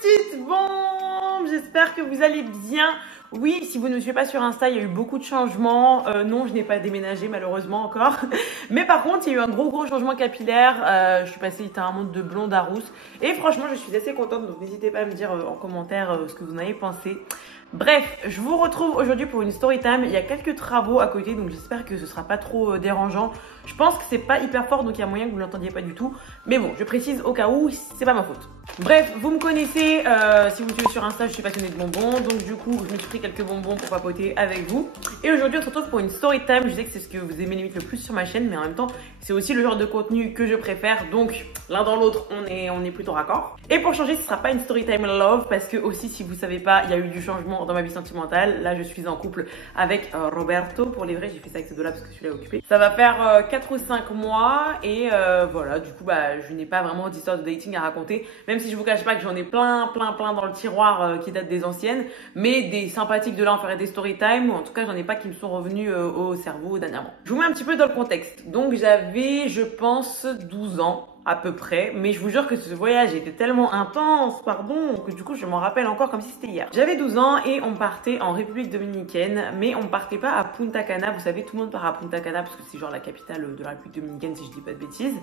petites bombes, j'espère que vous allez bien. Oui, si vous ne me suivez pas sur Insta, il y a eu beaucoup de changements. Non, je n'ai pas déménagé malheureusement encore. Mais par contre, il y a eu un gros changement capillaire. Je suis passée littéralement de blonde à rousse. Et franchement, je suis assez contente. Donc n'hésitez pas à me dire en commentaire ce que vous en avez pensé. Bref, je vous retrouve aujourd'hui pour une story time. Il y a quelques travaux à côté, donc j'espère que ce sera pas trop dérangeant. Je pense que c'est pas hyper fort, donc il y a moyen que vous l'entendiez pas du tout. Mais bon, je précise au cas où, c'est pas ma faute. Bref, vous me connaissez, si vous me suivez sur Insta, je suis passionnée de bonbons. Donc du coup, je me suis pris quelques bonbons pour papoter avec vous. Et aujourd'hui, on se retrouve pour une story time. Je sais que c'est ce que vous aimez limite le plus sur ma chaîne, mais en même temps, c'est aussi le genre de contenu que je préfère. Donc l'un dans l'autre, on est plutôt raccord. Et pour changer, ce sera pas une story time love, parce que aussi, si vous savez pas, il y a eu du changement dans ma vie sentimentale. Là, je suis en couple avec Roberto. Pour les vrais, j'ai fait ça avec ce dos-là parce que celui-là est occupé. Ça va faire 4 ou 5 mois et voilà, du coup, je n'ai pas vraiment d'histoire de dating à raconter. Même si je vous cache pas que j'en ai plein dans le tiroir qui datent des anciennes. Mais des sympathiques de là, on ferait des story time. Ou en tout cas, j'en ai pas qui me sont revenus au cerveau dernièrement. Je vous mets un petit peu dans le contexte. Donc, j'avais, je pense, 12 ans. À peu près, mais je vous jure que ce voyage était tellement intense, pardon, que du coup je m'en rappelle encore comme si c'était hier. J'avais 12 ans et on partait en République Dominicaine, mais on partait pas à Punta Cana. Vous savez, tout le monde part à Punta Cana parce que c'est genre la capitale de la République Dominicaine si je dis pas de bêtises.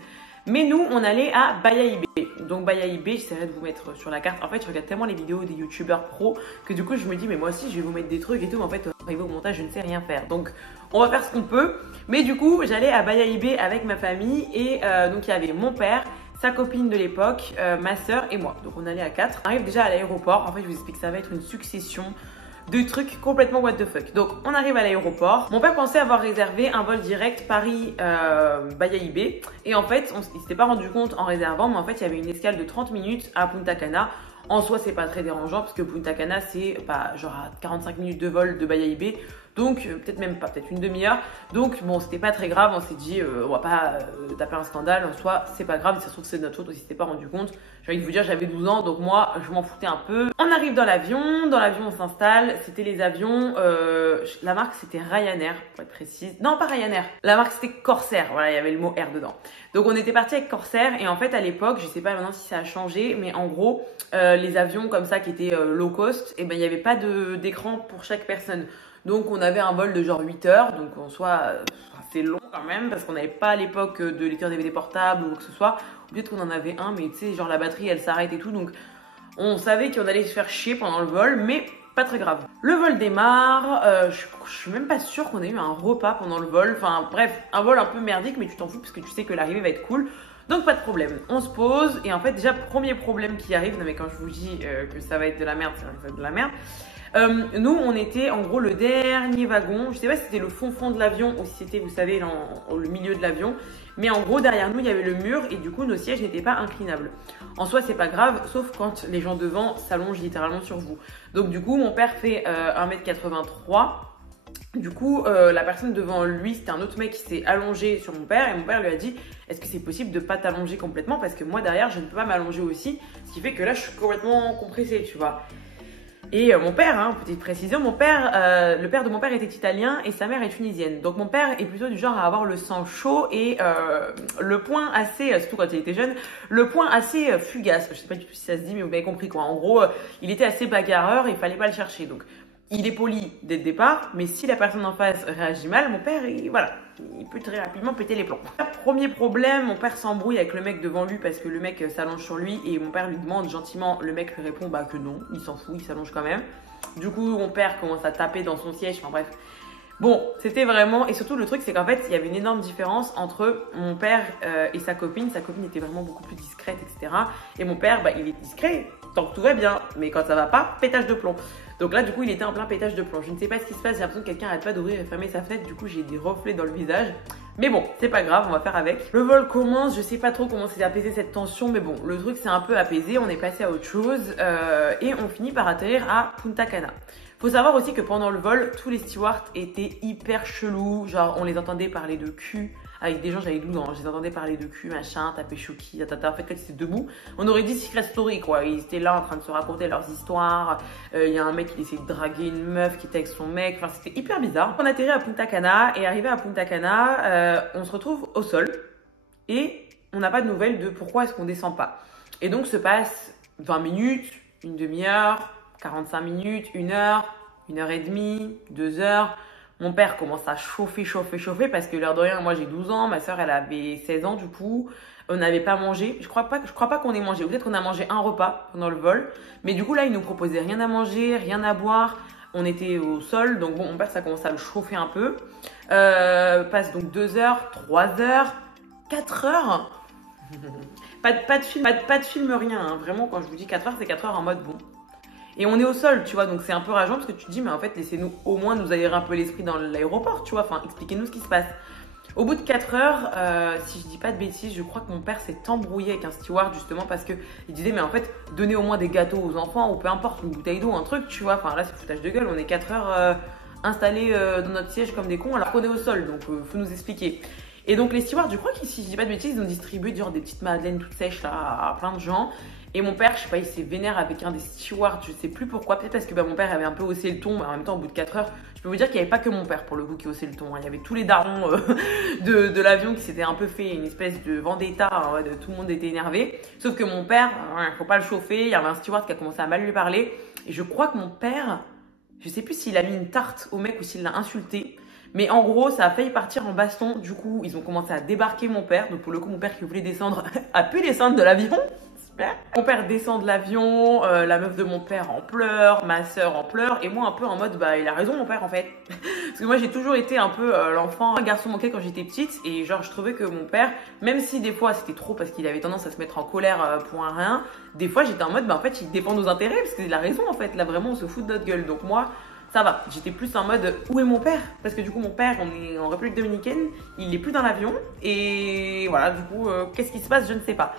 Mais nous, on allait à Bayahibe. Donc Bayahibe, j'essaierai de vous mettre sur la carte. En fait, je regarde tellement les vidéos des youtubeurs pro que du coup, je me dis, mais moi aussi, je vais vous mettre des trucs et tout. Mais en fait, arrivé au montage, je ne sais rien faire. Donc, on va faire ce qu'on peut. Mais du coup, j'allais à Bayahibe avec ma famille et donc il y avait mon père, sa copine de l'époque, ma soeur et moi. Donc on allait à 4. On arrive déjà à l'aéroport. En fait, je vous explique, ça va être une succession de trucs complètement what the fuck. Donc on arrive à l'aéroport. Mon père pensait avoir réservé un vol direct Paris-Bayahibe. Et en fait, il s'était pas rendu compte en réservant, mais en fait, il y avait une escale de 30 minutes à Punta Cana. En soi, c'est pas très dérangeant parce que Punta Cana, c'est genre à 45 minutes de vol de Bayahibe. Donc, peut-être même pas, peut-être une demi-heure. Donc, bon, c'était pas très grave. On s'est dit, on va pas taper un scandale. En soi, c'est pas grave. Ça se trouve que c'est de notre faute. On s'était pas rendu compte. J'ai envie de vous dire, j'avais 12 ans. Donc, moi, je m'en foutais un peu. On arrive dans l'avion. Dans l'avion, on s'installe. C'était les avions. La marque, c'était Ryanair, pour être précise. Non, pas Ryanair. La marque, c'était Corsair. Voilà, il y avait le mot R dedans. Donc, on était parti avec Corsair. Et en fait, à l'époque, je sais pas maintenant si ça a changé. Mais en gros, les avions comme ça qui étaient low cost, et ben, il n'y avait pas d'écran pour chaque personne. Donc on avait un vol de genre 8 heures, donc en soi c'est long quand même parce qu'on n'avait pas à l'époque de lecteur DVD portable ou quoi que ce soit. Peut-être qu'on en avait un, mais tu sais, genre la batterie elle s'arrête et tout, donc on savait qu'on allait se faire chier pendant le vol, mais pas très grave. Le vol démarre, je suis même pas sûre qu'on ait eu un repas pendant le vol, enfin bref, un vol un peu merdique, mais tu t'en fous parce que tu sais que l'arrivée va être cool. Donc pas de problème, on se pose et en fait déjà premier problème qui arrive, non mais quand je vous dis que ça va être de la merde, ça va être de la merde. Nous, on était en gros le dernier wagon. Je sais pas si c'était le fond de l'avion ou si c'était, vous savez, le milieu de l'avion. Mais en gros, derrière nous, il y avait le mur et du coup, nos sièges n'étaient pas inclinables. En soi, c'est pas grave, sauf quand les gens devant s'allongent littéralement sur vous. Donc du coup, mon père fait 1m83. Du coup, la personne devant lui, c'était un autre mec qui s'est allongé sur mon père. Et mon père lui a dit, est-ce que c'est possible de pas t'allonger complètement? Parce que moi, derrière, je ne peux pas m'allonger aussi. Ce qui fait que là, je suis complètement compressée, tu vois. Et mon père, hein, petite précision, le père de mon père était italien et sa mère est tunisienne. Donc mon père est plutôt du genre à avoir le sang chaud et le poing assez, surtout quand il était jeune, le poing assez fugace. Je sais pas du tout si ça se dit, mais vous avez compris quoi. En gros, il était assez bagarreur et il fallait pas le chercher. Donc il est poli dès le départ, mais si la personne en face réagit mal, mon père, voilà, il peut très rapidement péter les plombs. Premier problème, mon père s'embrouille avec le mec devant lui parce que le mec s'allonge sur lui et mon père lui demande gentiment, le mec lui répond que non, il s'en fout, il s'allonge quand même. Du coup, mon père commence à taper dans son siège, enfin bref. Bon, c'était vraiment... Et surtout, le truc, c'est qu'en fait, il y avait une énorme différence entre mon père et sa copine. Sa copine était vraiment beaucoup plus discrète, etc. Et mon père, il est discret tant que tout va bien. Mais quand ça va pas, pétage de plomb. Donc là, du coup, il était en plein pétage de plomb. Je ne sais pas ce qui se passe. J'ai l'impression que quelqu'un n'arrête pas d'ouvrir et fermer sa fenêtre. Du coup, j'ai des reflets dans le visage. Mais bon, c'est pas grave, on va faire avec. Le vol commence, je sais pas trop comment c'est apaisé cette tension, mais bon, le truc c'est un peu apaisé, on est passé à autre chose et on finit par atterrir à Punta Cana. Faut savoir aussi que pendant le vol, tous les stewards étaient hyper chelous, genre on les entendait parler de cul avec des gens, j'avais 12 ans, je les entendais parler de cul, machin, taper chouki, tatata. En fait, quand ils étaient debout, on aurait dit Secret Story, quoi. Ils étaient là en train de se raconter leurs histoires. Il y a un mec qui essayait de draguer une meuf qui était avec son mec. Enfin, c'était hyper bizarre. On atterrit à Punta Cana et arrivé à Punta Cana, on se retrouve au sol et on n'a pas de nouvelles de pourquoi est-ce qu'on descend pas. Et donc, se passe 20 minutes, une demi-heure, 45 minutes, 1 heure, 1 heure et demie, 2 heures. Mon père commence à chauffer parce que l'air de rien, moi j'ai 12 ans, ma soeur elle avait 16 ans du coup. On n'avait pas mangé. Je crois pas qu'on ait mangé. Peut-être qu'on a mangé un repas pendant le vol. Mais du coup là, il nous proposait rien à manger, rien à boire. On était au sol, donc bon, mon père ça commence à le chauffer un peu. Passe donc 2 heures, 3 heures, 4 heures. Pas de film, rien. Hein. Vraiment, quand je vous dis 4 heures, c'est 4 heures en mode bon. Et on est au sol, tu vois, donc c'est un peu rageant parce que tu te dis, mais en fait, laissez-nous au moins nous aérer un peu l'esprit dans l'aéroport, tu vois, enfin, expliquez-nous ce qui se passe. Au bout de 4 heures, si je dis pas de bêtises, je crois que mon père s'est embrouillé avec un steward justement parce qu'il disait, mais en fait, donnez au moins des gâteaux aux enfants ou peu importe, une bouteille d'eau, un truc, tu vois, enfin là, c'est foutage de gueule, on est 4 heures installés dans notre siège comme des cons alors qu'on est au sol, donc faut nous expliquer. Et donc les stewards, je crois que si je dis pas de bêtises, ils ont distribué genre des petites madeleines toutes sèches là, à plein de gens. Et mon père, je sais pas, il s'est vénère avec un des stewards, je sais plus pourquoi, peut-être parce que mon père avait un peu haussé le ton, mais en même temps au bout de 4 heures, je peux vous dire qu'il n'y avait pas que mon père pour le coup qui haussait le ton, hein. Il y avait tous les darons de l'avion qui s'étaient un peu fait une espèce de vendetta, hein, tout le monde était énervé. Sauf que mon père, faut pas le chauffer, il y avait un steward qui a commencé à mal lui parler. Et je crois que mon père, je sais plus s'il a mis une tarte au mec ou s'il l'a insulté. Mais en gros, ça a failli partir en baston. Du coup, ils ont commencé à débarquer mon père. Donc pour le coup, mon père qui voulait descendre a pu descendre de l'avion. Super. Mon père descend de l'avion, la meuf de mon père en pleurs, ma soeur en pleurs, et moi un peu en mode, bah il a raison mon père en fait. Parce que moi j'ai toujours été un peu l'enfant, un garçon manqué quand j'étais petite, et genre je trouvais que mon père, même si des fois c'était trop parce qu'il avait tendance à se mettre en colère pour un rien, des fois j'étais en mode, bah en fait il défend nos intérêts, parce qu'il a raison en fait, là vraiment on se fout de notre gueule. Donc moi, ça va, j'étais plus en mode où est mon père? Parce que du coup mon père, on est en République Dominicaine, il n'est plus dans l'avion et voilà, du coup qu'est-ce qui se passe, je ne sais pas.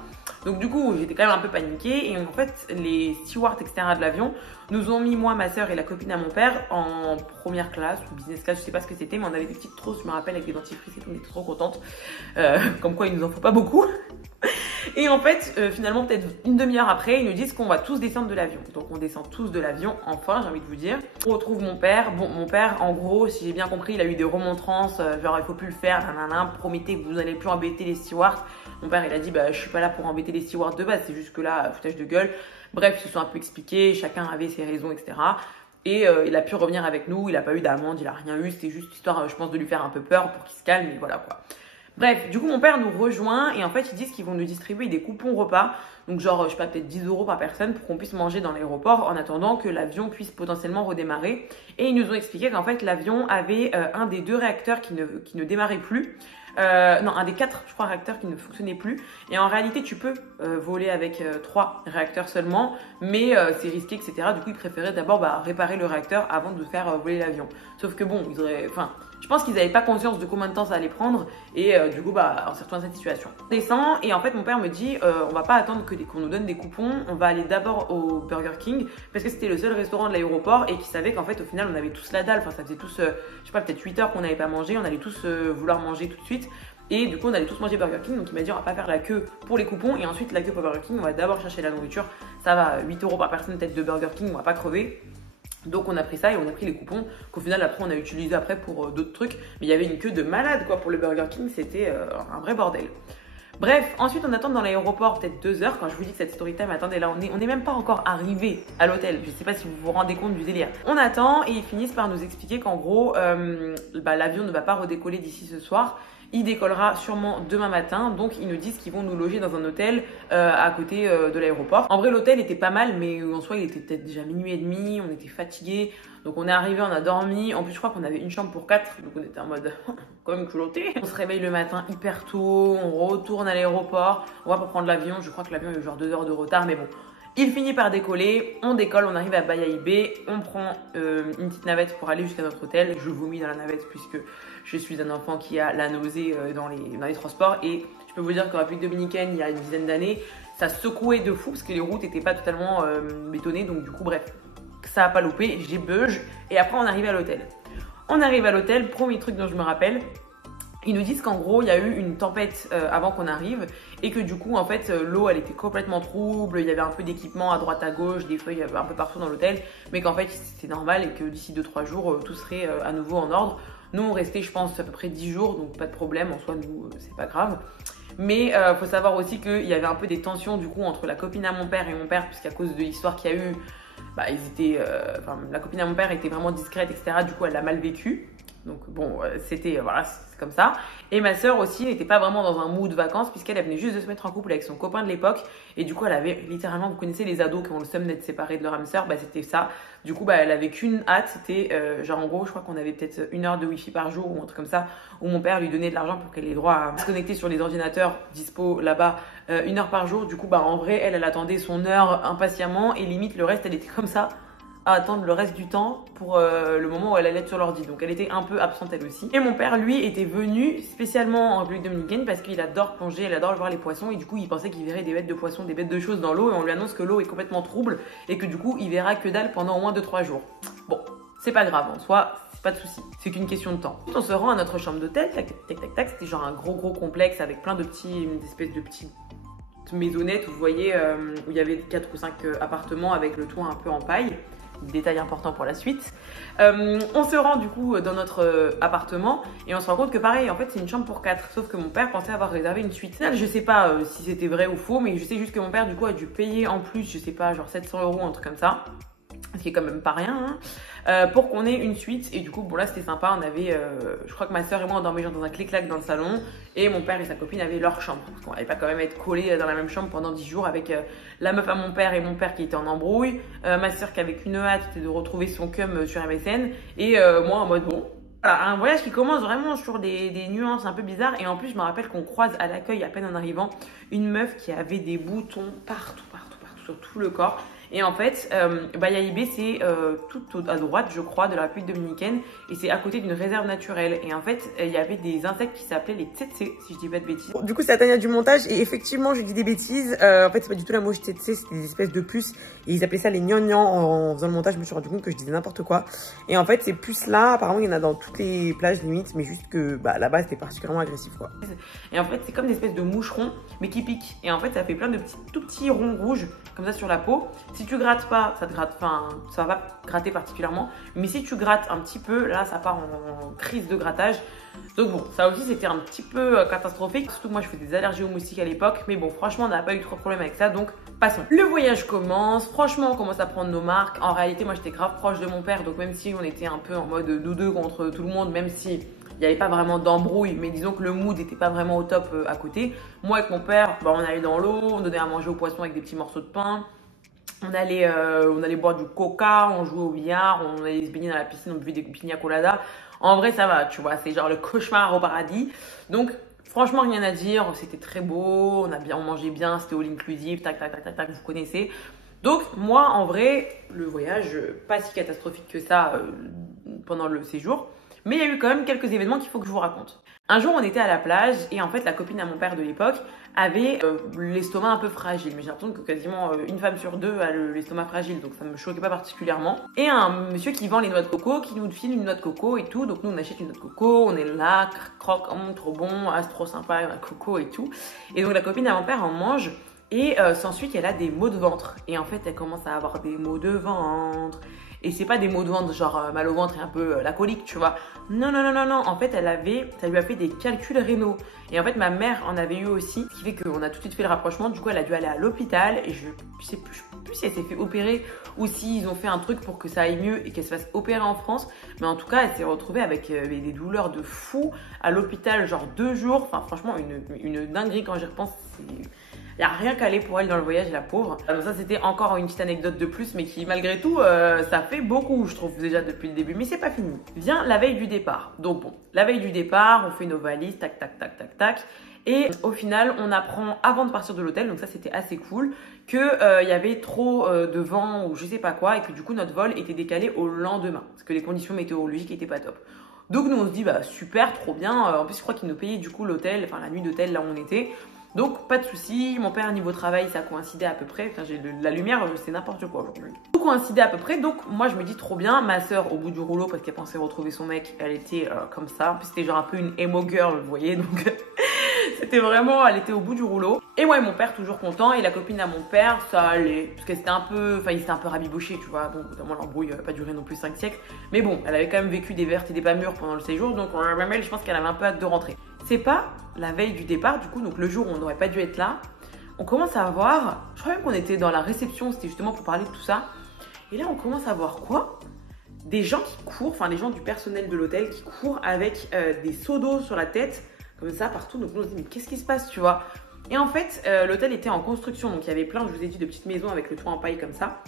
Donc du coup j'étais quand même un peu paniquée et en fait les stewards etc de l'avion nous ont mis moi, ma soeur et la copine à mon père en première classe ou business class, je sais pas ce que c'était, mais on avait des petites trousses, je me rappelle, avec des dentifrices et tout, on était trop contentes, comme quoi il nous en faut pas beaucoup. Et en fait, finalement, peut-être une demi-heure après, ils nous disent qu'on va tous descendre de l'avion. Donc, on descend tous de l'avion, enfin, j'ai envie de vous dire. On retrouve mon père. Bon, mon père, en gros, si j'ai bien compris, il a eu des remontrances, genre, il faut plus le faire, nanana, promettez que vous n'allez plus embêter les stewards. Mon père, il a dit, bah, je suis pas là pour embêter les stewards de base, c'est juste que là, foutage de gueule. Bref, ils se sont un peu expliqués, chacun avait ses raisons, etc. Et il a pu revenir avec nous, il a pas eu d'amende, il a rien eu, c'était juste histoire, je pense, de lui faire un peu peur pour qu'il se calme, et voilà quoi. Bref, du coup, mon père nous rejoint et en fait, ils disent qu'ils vont nous distribuer des coupons repas. Donc, genre, je sais pas, peut-être 10 € par personne pour qu'on puisse manger dans l'aéroport en attendant que l'avion puisse potentiellement redémarrer. Et ils nous ont expliqué qu'en fait, l'avion avait un des 2 réacteurs qui ne démarrait plus. Non, un des 4, je crois, réacteurs qui ne fonctionnait plus. Et en réalité, tu peux voler avec 3 réacteurs seulement, mais c'est risqué, etc. Du coup, ils préféraient d'abord réparer le réacteur avant de faire voler l'avion. Sauf que bon, je pense qu'ils n'avaient pas conscience de combien de temps ça allait prendre et du coup, on s'est retrouvé dans cette situation. On descend et en fait, mon père me dit on va pas attendre qu'on nous donne des coupons, on va aller d'abord au Burger King parce que c'était le seul restaurant de l'aéroport et qu'ils savaient qu'en fait, au final, on avait tous la dalle. Enfin, ça faisait tous, je sais pas, peut-être 8 heures qu'on n'avait pas mangé, on allait tous vouloir manger tout de suite. Et du coup, on allait tous manger Burger King. Donc, il m'a dit on va pas faire la queue pour les coupons et ensuite la queue pour Burger King. On va d'abord chercher la nourriture. Ça va, 8 € par personne, peut-être de Burger King, on va pas crever. Donc on a pris ça et on a pris les coupons qu'au final après on a utilisé après pour d'autres trucs. Mais il y avait une queue de malade quoi pour le Burger King, c'était un vrai bordel. Bref, ensuite on attend dans l'aéroport peut-être 2 heures. Quand je vous dis que cette story time, attendez, là on est même pas encore arrivé à l'hôtel. Je sais pas si vous vous rendez compte du délire. On attend et ils finissent par nous expliquer qu'en gros l'avion ne va pas redécoller d'ici ce soir. Il décollera sûrement demain matin, donc ils nous disent qu'ils vont nous loger dans un hôtel à côté de l'aéroport. En vrai, l'hôtel était pas mal, mais en soi, il était peut-être déjà minuit et demi, on était fatigués. Donc on est arrivé, on a dormi. En plus, je crois qu'on avait une chambre pour 4, donc on était en mode quand même culotté. On se réveille le matin hyper tôt, on retourne à l'aéroport. On va pour prendre l'avion, je crois que l'avion a eu genre 2 heures de retard, mais bon. Il finit par décoller, on décolle, on arrive à Bayahibe, on prend une petite navette pour aller jusqu'à notre hôtel. Je vomis dans la navette puisque je suis un enfant qui a la nausée dans les transports. Et je peux vous dire qu'en République Dominicaine, il y a une dizaine d'années, ça secouait de fou parce que les routes n'étaient pas totalement bétonnées. Donc du coup, bref, ça n'a pas loupé, j'ai beuge. Et après, on arrive à l'hôtel. On arrive à l'hôtel, premier truc dont je me rappelle. Ils nous disent qu'en gros, il y a eu une tempête avant qu'on arrive et que du coup, en fait, l'eau, elle était complètement trouble. Il y avait un peu d'équipement à droite, à gauche, des feuilles un peu partout dans l'hôtel, mais qu'en fait, c'était normal et que d'ici 2-3 jours, tout serait à nouveau en ordre. Nous, on restait, je pense, à peu près 10 jours, donc pas de problème. En soi, nous, c'est pas grave. Mais faut savoir aussi qu'il y avait un peu des tensions du coup entre la copine à mon père et mon père, puisqu'à cause de l'histoire qu'il y a eu, bah, la copine à mon père était vraiment discrète, etc. Du coup, elle l'a mal vécu. Donc bon, c'était voilà, c'est comme ça. Et ma sœur aussi n'était pas vraiment dans un mood vacances puisqu'elle venait juste de se mettre en couple avec son copain de l'époque. Et du coup, elle avait littéralement, vous connaissez les ados qui ont le seum d'être séparés de leur âme sœur, bah c'était ça. Du coup, bah elle avait qu'une hâte, c'était genre en gros, je crois qu'on avait peut-être 1 heure de wifi par jour ou un truc comme ça, où mon père lui donnait de l'argent pour qu'elle ait droit à se connecter sur les ordinateurs dispo là-bas 1 heure par jour. Du coup, bah en vrai, elle attendait son heure impatiemment et limite le reste, elle était comme ça à attendre le reste du temps pour le moment où elle allait être sur l'ordi. Donc elle était un peu absente elle aussi. Et mon père, lui, était venu spécialement en République dominicaine parce qu'il adore plonger, il adore voir les poissons et du coup il pensait qu'il verrait des bêtes de poissons, des bêtes de choses dans l'eau et on lui annonce que l'eau est complètement trouble et que du coup il verra que dalle pendant au moins 2-3 jours. Bon, c'est pas grave en soi, c'est pas de souci, c'est qu'une question de temps. On se rend à notre chambre d'hôtel, tac tac tac tac, c'était genre un gros complexe avec plein de une espèce de petits maisonnettes où vous voyez où il y avait 4 ou 5 appartements avec le toit un peu en paille. Détail important pour la suite. On se rend du coup dans notre appartement et on se rend compte que pareil, en fait c'est une chambre pour 4, sauf que mon père pensait avoir réservé une suite. Je sais pas si c'était vrai ou faux, mais je sais juste que mon père du coup a dû payer en plus, je sais pas, genre 700 €, un truc comme ça, ce qui est quand même pas rien, hein, pour qu'on ait une suite. Et du coup bon là c'était sympa, on avait je crois que ma soeur et moi on dormait genre dans un clic-clac dans le salon et mon père et sa copine avaient leur chambre parce qu'on allait pas quand même être collés dans la même chambre pendant 10 jours avec la meuf à mon père et mon père qui était en embrouille, ma soeur qui avait qu'une hâte c'était de retrouver son cum sur MSN et moi en mode bon. Voilà, un voyage qui commence vraiment sur des nuances un peu bizarres. Et en plus je me rappelle qu'on croise à l'accueil à peine en arrivant une meuf qui avait des boutons partout sur tout le corps. Et en fait, Bayahibe, c'est tout à droite, je crois, de la République dominicaine. Et c'est à côté d'une réserve naturelle. Et en fait, il y avait des insectes qui s'appelaient les tsetse, si je dis pas de bêtises. Bon, du coup, c'est à Tania du montage. Et effectivement, je dis des bêtises. En fait, c'est pas du tout la mouche tsetse, c'était des espèces de puces. Et ils appelaient ça les gnangnans. En faisant le montage, je me suis rendu compte que je disais n'importe quoi. Et en fait, ces puces-là, apparemment, il y en a dans toutes les plages limite. Mais juste que bah, là-bas, c'était particulièrement agressif, quoi. Et en fait, c'est comme des espèces de moucherons, mais qui piquent. Et en fait, ça fait plein de tout petits ronds rouges, comme ça, sur la peau. Si tu grattes pas, ça te gratte, enfin, ça va pas gratter particulièrement. Mais si tu grattes un petit peu, là, ça part en crise de grattage. Donc bon, ça aussi, c'était un petit peu catastrophique. Surtout que moi, je fais des allergies aux moustiques à l'époque. Mais bon, franchement, on n'a pas eu trop de problème avec ça. Donc, passons. Le voyage commence. Franchement, on commence à prendre nos marques. En réalité, moi, j'étais grave proche de mon père. Donc, même si on était un peu en mode nous deux contre tout le monde, même si il n'y avait pas vraiment d'embrouille, mais disons que le mood n'était pas vraiment au top à côté. Moi, avec mon père, bah, on allait dans l'eau, on donnait à manger aux poissons avec des petits morceaux de pain. On allait boire du coca, on jouait au billard, on allait se baigner dans la piscine, on buvait des pina colada. En vrai, ça va, tu vois, c'est genre le cauchemar au paradis. Donc, franchement, rien à dire, c'était très beau, on mangeait bien, c'était all inclusive, tac, tac, tac, tac, tac, vous connaissez. Donc, moi, en vrai, le voyage, pas si catastrophique que ça pendant le séjour. Mais il y a eu quand même quelques événements qu'il faut que je vous raconte. Un jour, on était à la plage et en fait, la copine à mon père de l'époque avait l'estomac un peu fragile. Mais j'ai l'impression que quasiment une femme sur deux a l'estomac fragile, donc ça ne me choquait pas particulièrement. Et un monsieur qui vend les noix de coco, qui nous file une noix de coco et tout. Donc nous, on achète une noix de coco, on est là, croque, trop bon, c'est trop sympa, la coco et tout. Et donc la copine à mon père en mange et s'ensuit qu'elle a des maux de ventre. Et en fait, elle commence à avoir des maux de ventre. Et c'est pas des maux de ventre genre mal au ventre et un peu la colique, tu vois. Non. En fait, ça lui a fait des calculs rénaux. Et en fait, ma mère en avait eu aussi, ce qui fait qu'on a tout de suite fait le rapprochement. Du coup, elle a dû aller à l'hôpital et je sais plus si elle s'est fait opérer ou s'ils ont fait un truc pour que ça aille mieux et qu'elle se fasse opérer en France. Mais en tout cas, elle s'est retrouvée avec des douleurs de fou à l'hôpital, genre 2 jours. Enfin, franchement, une dinguerie quand j'y repense. Il n'y a rien qu'à aller pour elle dans le voyage, la pauvre. Donc ça, c'était encore une petite anecdote de plus, mais qui, malgré tout, ça fait beaucoup, je trouve, déjà depuis le début. Mais c'est pas fini. Vient la veille du départ. Donc bon, la veille du départ, on fait nos valises, tac, tac, tac, tac, tac. Et au final, on apprend, avant de partir de l'hôtel, donc ça, c'était assez cool, qu'il y avait trop de vent ou je sais pas quoi, et que du coup, notre vol était décalé au lendemain, parce que les conditions météorologiques étaient pas top. Donc nous, on se dit, bah super, trop bien. En plus, je crois qu'ils nous payaient du coup l'hôtel, enfin la nuit d'hôtel là où on était. Donc, pas de soucis. Mon père, niveau travail, ça coïncidait à peu près. Enfin, j'ai de la lumière, c'est n'importe quoi aujourd'hui. Tout coïncidait à peu près. Donc, moi, je me dis trop bien. Ma soeur, au bout du rouleau, parce qu'elle pensait retrouver son mec, elle était comme ça. En plus, c'était genre un peu une emo girl, vous voyez. Donc, c'était vraiment, elle était au bout du rouleau. Et moi et mon père, toujours content. Et la copine à mon père, ça allait. Parce qu'elle s'était un peu, enfin, il s'était un peu rabiboché, tu vois. Bon, notamment, l'embrouille n'a pas duré non plus 5 siècles. Mais bon, elle avait quand même vécu des vertes et des pas mûres pendant le séjour. Donc, même elle, je pense qu'elle avait un peu hâte de rentrer. c'est pas la veille du départ, du coup, donc le jour où on n'aurait pas dû être là, on commence à voir, je crois même qu'on était dans la réception, c'était justement pour parler de tout ça. Et là, on commence à voir quoi? Des gens qui courent, enfin des gens du personnel de l'hôtel qui courent avec des seaux d'eau sur la tête, comme ça, partout. Donc on se dit, mais qu'est-ce qui se passe, tu vois? Et en fait, l'hôtel était en construction, donc il y avait plein, je vous ai dit, de petites maisons avec le toit en paille comme ça.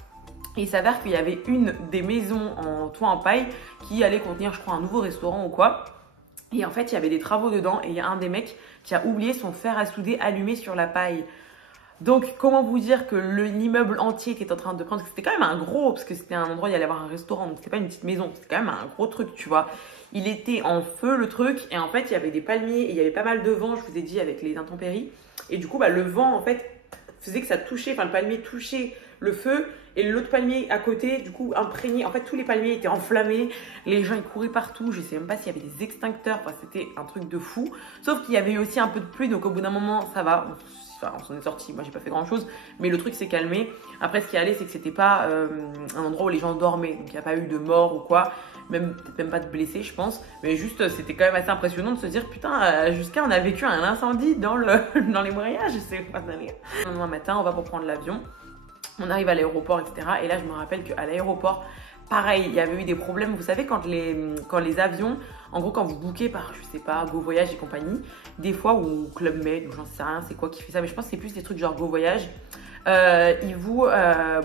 Et il s'avère qu'il y avait une des maisons en toit en paille qui allait contenir, je crois, un nouveau restaurant ou quoi. Et en fait, il y avait des travaux dedans et il y a un des mecs qui a oublié son fer à souder allumé sur la paille. Donc, comment vous dire que l'immeuble entier qui est en train de prendre, c'était quand même un gros, parce que c'était un endroit où il allait y avoir un restaurant, donc c'était pas une petite maison, c'était quand même un gros truc, tu vois. Il était en feu le truc, et en fait, il y avait des palmiers, et il y avait pas mal de vent, je vous ai dit, avec les intempéries. Et du coup, bah, le vent, en fait, faisait que ça touchait, enfin, le palmier touchait le feu, et l'autre palmier à côté, du coup, imprégné. En fait, tous les palmiers étaient enflammés, les gens, ils couraient partout, je sais même pas s'il y avait des extincteurs, enfin, c'était un truc de fou. Sauf qu'il y avait eu aussi un peu de pluie, donc au bout d'un moment, ça va. Enfin, on s'en est sorti, moi j'ai pas fait grand chose, mais le truc s'est calmé. Après, ce qui allait, c'est que c'était pas un endroit où les gens dormaient, donc il n'y a pas eu de mort ou quoi, peut-être même pas de blessés, je pense, mais juste c'était quand même assez impressionnant de se dire putain, jusqu'à on a vécu un incendie dans les Montréal, je sais pas d'aller. Le lendemain matin, on va pour prendre l'avion, on arrive à l'aéroport, etc. Et là, je me rappelle qu'à l'aéroport, pareil, il y avait eu des problèmes. Vous savez, quand les avions, en gros, quand vous bookez par, je sais pas, Go Voyage et compagnie, des fois, ou Club Med, ou j'en sais rien, c'est quoi qui fait ça, mais je pense que c'est plus des trucs genre Go Voyage, ils vous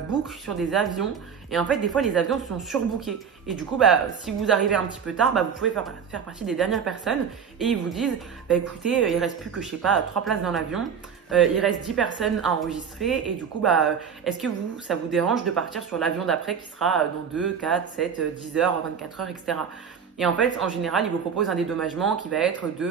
bookent sur des avions. Et en fait, des fois, les avions sont surbookés. Et du coup, bah, si vous arrivez un petit peu tard, bah, vous pouvez faire partie des dernières personnes. Et ils vous disent, bah, écoutez, il reste plus que, je sais pas, 3 places dans l'avion. Il reste 10 personnes à enregistrer. Et du coup, bah, est-ce que ça vous dérange de partir sur l'avion d'après qui sera dans 2, 4, 7, 10 heures, 24 heures, etc. Et en fait, en général, ils vous proposent un dédommagement qui va être de...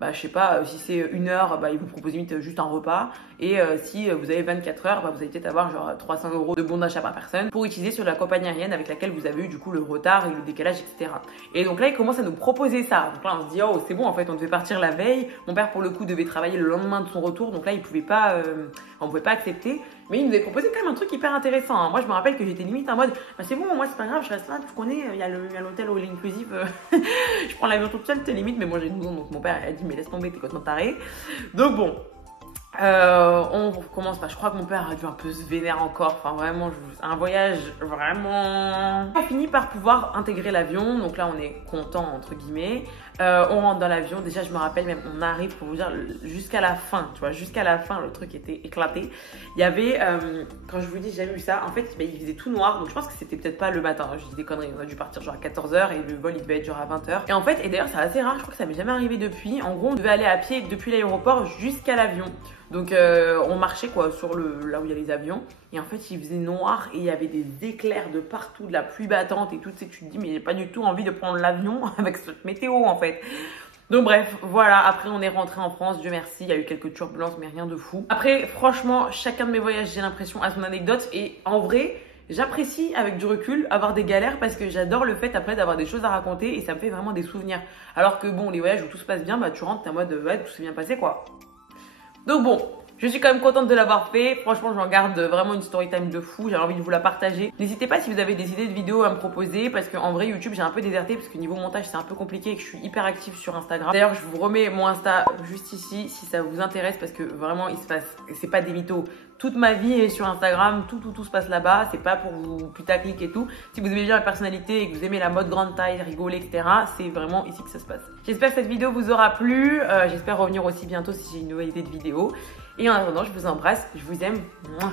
bah, je sais pas, si c'est 1 heure, bah, ils vous proposent limite juste un repas. Et si vous avez 24 heures, bah, vous allez peut-être avoir genre 300 € de bon d'achat par personne pour utiliser sur la compagnie aérienne avec laquelle vous avez eu du coup le retard et le décalage, etc. Et donc là, ils commencent à nous proposer ça. Donc là, on se dit, oh, c'est bon, en fait, on devait partir la veille. Mon père, pour le coup, devait travailler le lendemain de son retour. Donc là, il pouvait pas, on pouvait pas accepter. Mais il nous avait proposé quand même un truc hyper intéressant. Hein. Moi, je me rappelle que j'étais limite en mode, bah, c'est bon, moi, c'est pas grave, je reste là, tu connais, il y a l'hôtel all inclusive. Je prends l'avion toute seule, t'es limite, mais moi, j'ai 12 ans, donc mon père a dit, mais laisse tomber, t'es complètement taré. Donc bon. On commence, je crois que mon père a dû un peu se vénérer encore, enfin vraiment un voyage vraiment... On a fini par pouvoir intégrer l'avion, donc là on est content entre guillemets. On rentre dans l'avion, déjà je me rappelle même, on arrive pour vous dire jusqu'à la fin, tu vois, jusqu'à la fin le truc était éclaté. Il y avait, quand je vous dis j'ai jamais vu ça, en fait bah, il faisait tout noir, donc je pense que c'était peut-être pas le matin, je dis des conneries, on a dû partir genre à 14 h et le vol il devait être genre à 20 h. Et en fait, et d'ailleurs c'est assez rare, je crois que ça m'est jamais arrivé depuis, en gros on devait aller à pied depuis l'aéroport jusqu'à l'avion. Donc on marchait quoi sur là où il y a les avions et en fait il faisait noir et il y avait des éclairs de partout, de la pluie battante et tout, tu sais, tu te dis mais j'ai pas du tout envie de prendre l'avion avec cette météo en fait. Donc bref, voilà, après on est rentré en France, Dieu merci, il y a eu quelques turbulences mais rien de fou. Après franchement, chacun de mes voyages j'ai l'impression a son anecdote et en vrai, j'apprécie avec du recul avoir des galères parce que j'adore le fait après d'avoir des choses à raconter et ça me fait vraiment des souvenirs. Alors que bon, les voyages où tout se passe bien, bah tu rentres, t'es en mode ouais, tout s'est bien passé quoi. Donc bon, je suis quand même contente de l'avoir fait. Franchement, j'en garde vraiment une story time de fou. J'ai envie de vous la partager. N'hésitez pas si vous avez des idées de vidéos à me proposer parce qu'en vrai, YouTube, j'ai un peu déserté parce que niveau montage, c'est un peu compliqué et que je suis hyper active sur Instagram. D'ailleurs, je vous remets mon Insta juste ici si ça vous intéresse parce que vraiment, il se passe, c'est pas des mythos. Toute ma vie est sur Instagram, tout se passe là-bas. C'est pas pour vous putaclic et tout. Si vous aimez bien la personnalité et que vous aimez la mode grande taille, rigoler, etc., c'est vraiment ici que ça se passe. J'espère que cette vidéo vous aura plu. J'espère revenir aussi bientôt si j'ai une nouvelle idée de vidéo. Et en attendant, je vous embrasse, je vous aime. Mouah.